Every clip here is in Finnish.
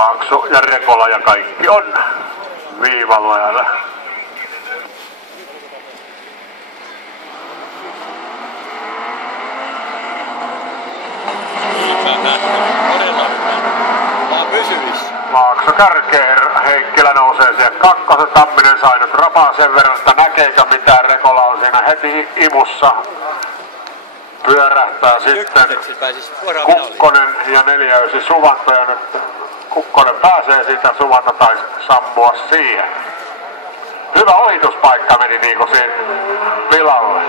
Laakso ja Rekola ja kaikki on viivalla ja Laakso kärkee, Heikkilä nousee siihen kakkosen, Tamminen sai nyt rapaa sen verran, että näkeekö mitään, Rekola on siinä heti imussa. Pyörähtää sitten Kukkonen ja neljäysi Suvanto ja nyt Kukkonen pääsee siitä, Suvanto taisi sammua siihen. Hyvä ohituspaikka meni niinku siinä pilalle.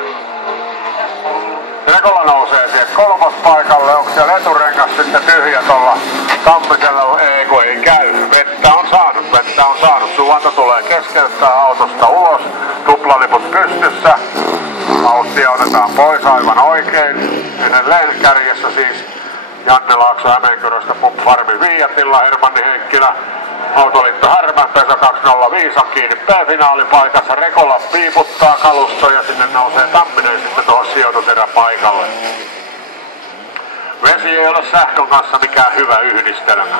Rekola nousee siihen kolmospaikalle, onko siellä eturengas sitten tyhjä tuolla Tammisella? Ei käy, vettä on saanut. Suvanto tulee keskeyttää autosta ulos, tuplaliput pystyssä. Vauhtia otetaan pois aivan oikein. Edelleen kärjessä siis Janne Laakso Hämeenkyröstä Farmi Fiatilla, Hermanni Heikkilä, Autoliitto Härmä, Pesa 205 on kiinni P-finaalipaikassa. Rekola piiputtaa kalustoa ja sinne nousee Tamminen sitten tuohon sijoituseräpaikalle. Vesi ei ole sähkön kanssa mikään hyvä yhdistelmä.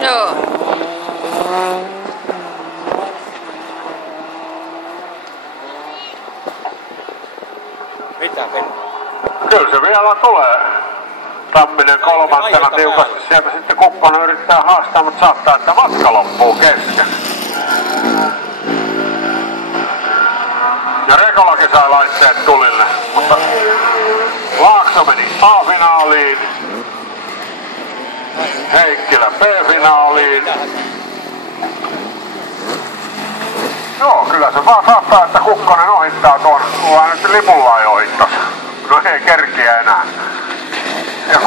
Joo. Mitä mennä? Kyllä se vielä tulee. Tamminen kolmantena tiukasti sieltä sitten Kukkonen yrittää haastaa, mutta saattaa, että matka loppuu kesken. Ja Rekolakin sai laitteet tulille, mutta Laakso meni A-finaaliin. Heikkilä B-finaaliin. Joo, kyllä se vaan saattaa, että Kukkonen ohittaa tuon. Vaan nyt lipulla ei ohittas. No ei kerkiä enää. Ja